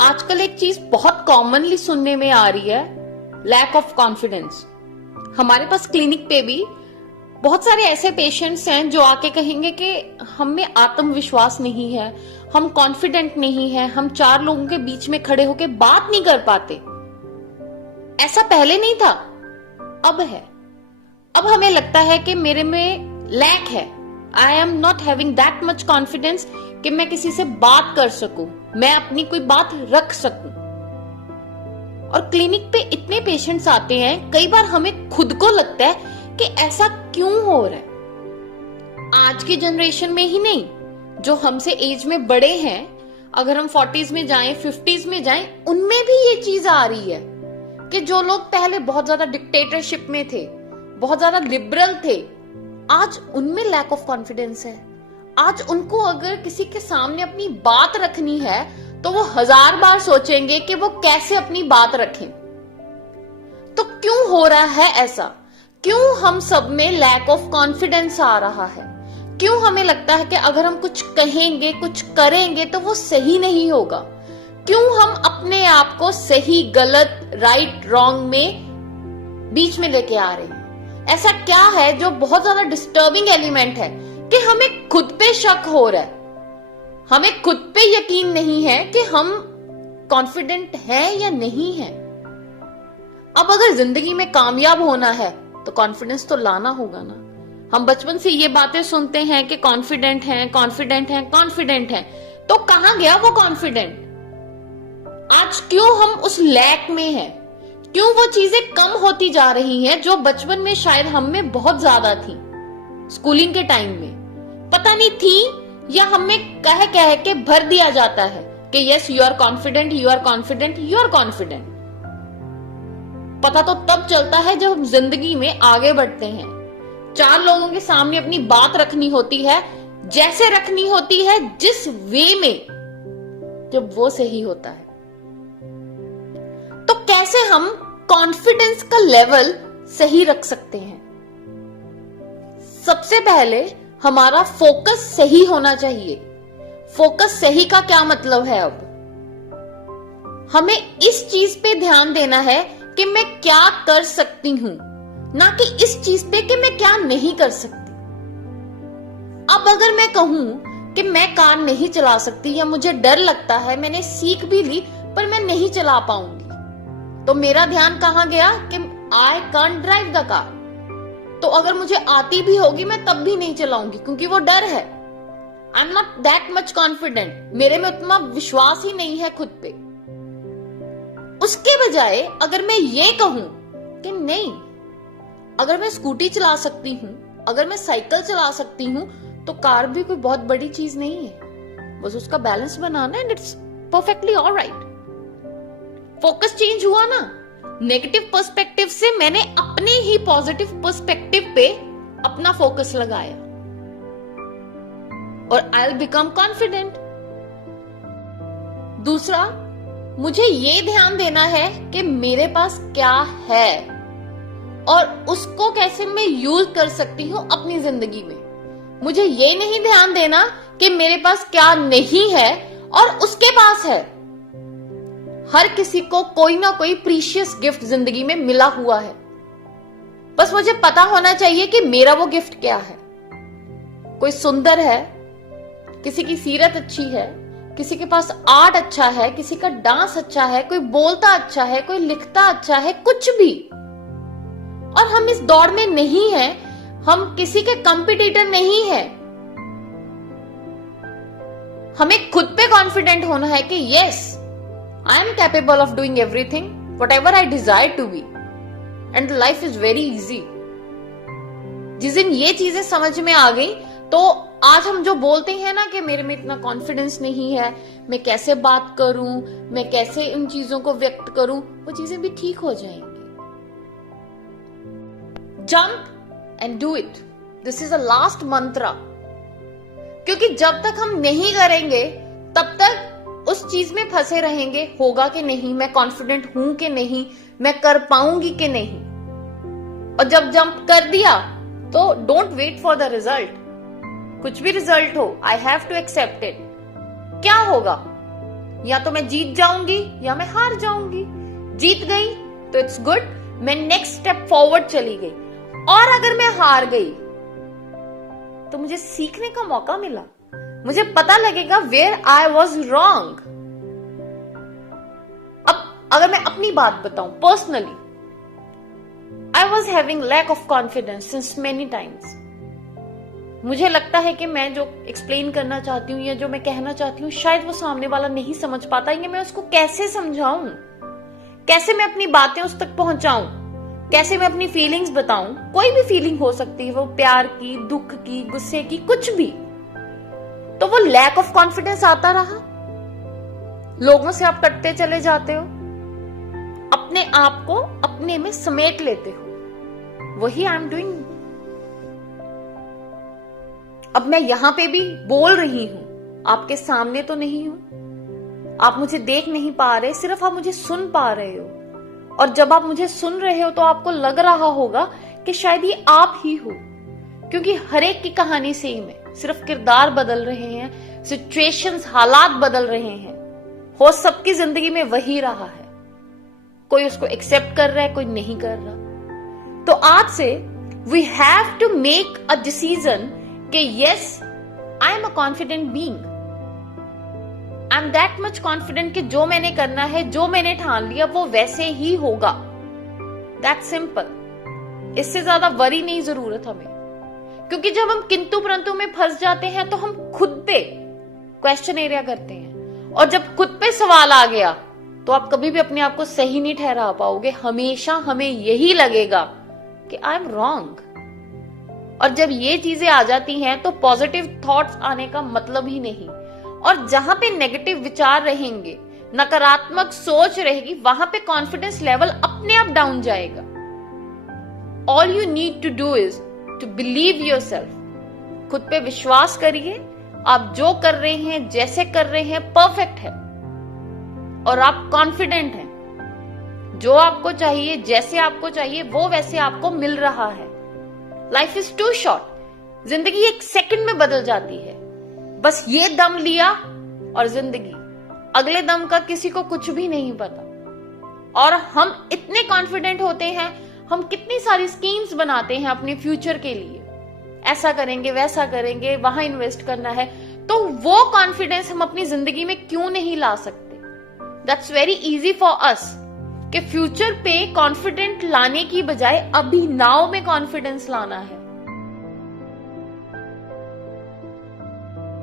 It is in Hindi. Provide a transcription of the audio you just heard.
आजकल एक चीज बहुत कॉमनली सुनने में आ रही है, लैक ऑफ कॉन्फिडेंस। हमारे पास क्लिनिक पे भी बहुत सारे ऐसे पेशेंट्स हैं जो आके कहेंगे कि हम में आत्मविश्वास नहीं है, हम कॉन्फिडेंट नहीं है, हम चार लोगों के बीच में खड़े होकर बात नहीं कर पाते। ऐसा पहले नहीं था, अब है। अब हमें लगता है कि मेरे में लैक है, I am not having that much confidence कि मैं किसी से बात कर सकूं, मैं अपनी कोई बात रख सकूं। और क्लिनिक पे इतने पेशेंट्स आते हैं, कई बार हमें खुद को लगता है कि ऐसा क्यों हो रहा है। आज की जनरेशन में ही नहीं, जो हमसे एज में बड़े हैं, अगर हम 40s में जाएं, 50s में जाएं, उनमें भी ये चीज आ रही है कि जो लोग पहले बहुत ज्यादा डिक्टेटरशिप में थे, बहुत ज्यादा लिबरल थे, आज उनमें लैक ऑफ कॉन्फिडेंस है। आज उनको अगर किसी के सामने अपनी बात रखनी है तो वो 1000 बार सोचेंगे कि वो कैसे अपनी बात रखें। तो क्यों हो रहा है ऐसा? क्यों हम सब में लैक ऑफ कॉन्फिडेंस आ रहा है? क्यों हमें लगता है कि अगर हम कुछ कहेंगे, कुछ करेंगे तो वो सही नहीं होगा? क्यों हम अपने आप को सही, गलत, राइट, रॉन्ग में बीच में लेके आ रहे हैं? ऐसा क्या है जो बहुत ज्यादा डिस्टर्बिंग एलिमेंट है कि हमें खुद पे शक हो रहा है, हमें खुद पे यकीन नहीं है कि हम कॉन्फिडेंट हैं या नहीं हैं। अब अगर जिंदगी में कामयाब होना है तो कॉन्फिडेंस तो लाना होगा ना। हम बचपन से ये बातें सुनते हैं कि कॉन्फिडेंट हैं, कॉन्फिडेंट हैं, कॉन्फिडेंट हैं, तो कहां गया वो कॉन्फिडेंट? आज क्यों हम उस लैक में हैं? क्यों वो चीजें कम होती जा रही हैं जो बचपन में शायद हम में बहुत ज्यादा थी? स्कूलिंग के टाइम में पता नहीं थी, या हमें कह कह के भर दिया जाता है कि yes you are confident, you are confident, you are confident. पता तो तब चलता है जब हम जिंदगी में आगे बढ़ते हैं, चार लोगों के सामने अपनी बात रखनी होती है, जैसे रखनी होती है, जिस वे में, जब वो सही होता है। तो कैसे हम कॉन्फिडेंस का लेवल सही रख सकते हैं? सबसे पहले हमारा फोकस सही होना चाहिए। फोकस सही का क्या मतलब है? अब हमें इस चीज पे ध्यान देना है कि मैं क्या कर सकती हूं, ना कि इस चीज पे कि मैं क्या नहीं कर सकती। अब अगर मैं कहूं कि मैं कार नहीं चला सकती या मुझे डर लगता है, मैंने सीख भी ली पर मैं नहीं चला पाऊंगी, तो मेरा ध्यान कहां गया कि I can't drive the car. तो अगर मुझे आती भी होगी मैं तब भी नहीं चलाऊंगी क्योंकि वो डर है। I am not that much confident, मेरे में उतना विश्वास ही नहीं है खुद पे। उसके बजाय अगर मैं ये कहूं कि नहीं, अगर मैं स्कूटी चला सकती हूं, अगर मैं साइकिल चला सकती हूं, तो कार भी कोई बहुत बड़ी चीज नहीं है, बस उसका balance banana and it's perfectly alright. Focus change हुआ ना। नेगेटिव पर्सपेक्टिव से मैंने अपने ही पॉजिटिव पर्सपेक्टिव पे अपना फोकस लगाया और आई विल बिकम कॉन्फिडेंट। दूसरा, मुझे ये ध्यान देना है कि मेरे पास क्या है और उसको कैसे मैं यूज कर सकती हूं अपनी जिंदगी में। मुझे ये नहीं ध्यान देना कि मेरे पास क्या नहीं है और उसके पास है। हर किसी को कोई ना कोई प्रीशियस गिफ्ट जिंदगी में मिला हुआ है, बस मुझे पता होना चाहिए कि मेरा वो गिफ्ट क्या है। कोई सुंदर है, किसी की सीरत अच्छी है, किसी के पास आर्ट अच्छा है, किसी का डांस अच्छा है, कोई बोलता अच्छा है, कोई लिखता अच्छा है, कुछ भी। और हम इस दौड़ में नहीं हैं, हम किसी के कंपटीटर नहीं हैं। हमें खुद पे कॉन्फिडेंट होना है कि yes I am capable of doing everything, whatever I desire to be, and life is very easy. जिस दिन ये चीजें समझ में आ गई तो आज हम जो बोलते हैं ना कि मेरे में इतना कॉन्फिडेंस नहीं है, मैं कैसे बात करूं, मैं कैसे इन चीजों को व्यक्त करूं, वो चीजें भी ठीक हो जाएंगी। Jump and do it, this is the last mantra. क्योंकि जब तक हम नहीं करेंगे तब तक उस चीज में फंसे रहेंगे, होगा कि नहीं, मैं कॉन्फिडेंट हूं कि नहीं, मैं कर पाऊंगी कि नहीं। और जब जंप कर दिया तो don't wait for the result. कुछ भी रिजल्ट हो, I have to accept it. क्या होगा? या तो मैं जीत जाऊंगी या मैं हार जाऊंगी। जीत गई तो इट्स गुड, मैं नेक्स्ट स्टेप फॉरवर्ड चली गई। और अगर मैं हार गई तो मुझे सीखने का मौका मिला, मुझे पता लगेगा वेयर आई वॉज रॉन्ग। अब अगर मैं अपनी बात बताऊं, personally I was having lack of confidence since many times. मुझे लगता है कि मैं जो एक्सप्लेन करना चाहती हूँ या जो मैं कहना चाहती हूँ शायद वो सामने वाला नहीं समझ पाता, या मैं उसको कैसे समझाऊं, कैसे मैं अपनी बातें उस तक पहुंचाऊं, कैसे मैं अपनी फीलिंग्स बताऊं। कोई भी फीलिंग हो सकती है, वो प्यार की, दुख की, गुस्से की, कुछ भी। तो वो लैक ऑफ कॉन्फिडेंस आता रहा। लोगों से आप कटते चले जाते हो, अपने आप को अपने में समेट लेते हो। वही आई एम डूइंग। अब मैं यहां पे भी बोल रही हूं, आपके सामने तो नहीं हूं, आप मुझे देख नहीं पा रहे, सिर्फ आप मुझे सुन पा रहे हो। और जब आप मुझे सुन रहे हो तो आपको लग रहा होगा कि शायद ये आप ही हो, क्योंकि हर एक की कहानी सेम है, सिर्फ किरदार बदल रहे हैं, सिचुएशंस, हालात बदल रहे हैं। हो सबकी जिंदगी में वही रहा है, कोई उसको एक्सेप्ट कर रहा है, कोई नहीं कर रहा। तो आज से we have to make a decision कि yes, I am a confident being, I am that much confident कि जो मैंने करना है, जो मैंने ठान लिया, वो वैसे ही होगा। That simple. इससे ज्यादा वरी नहीं जरूरत हमें, क्योंकि जब हम किंतु परंतु में फंस जाते हैं तो हम खुद पे क्वेश्चन एरिया करते हैं, और जब खुद पे सवाल आ गया तो आप कभी भी अपने आप को सही नहीं ठहरा पाओगे। हमेशा हमें यही लगेगा कि आई एम रॉन्ग। और जब ये चीजें आ जाती हैं तो पॉजिटिव थॉट्स आने का मतलब ही नहीं। और जहां पे नेगेटिव विचार रहेंगे, नकारात्मक सोच रहेगी, वहां पे कॉन्फिडेंस लेवल अपने आप डाउन जाएगा। All you need to do is to believe yourself. खुद पे विश्वास करिए, आप जो कर रहे हैं, जैसे कर रहे हैं, परफेक्ट है और आप कॉन्फिडेंट हैं। जो आपको चाहिए, जैसे आपको चाहिए, वो वैसे आपको मिल रहा है। लाइफ इज टू शॉर्ट, जिंदगी एक सेकंड में बदल जाती है। बस ये दम लिया और जिंदगी, अगले दम का किसी को कुछ भी नहीं पता। और हम इतने कॉन्फिडेंट होते हैं, हम कितनी सारी स्कीम्स बनाते हैं अपने फ्यूचर के लिए, ऐसा करेंगे, वैसा करेंगे, वहां इन्वेस्ट करना है। तो वो कॉन्फिडेंस हम अपनी जिंदगी में क्यों नहीं ला सकते? That's very easy for us कि फ्यूचर पे कॉन्फिडेंट लाने की बजाय अभी नाउ में कॉन्फिडेंस लाना है।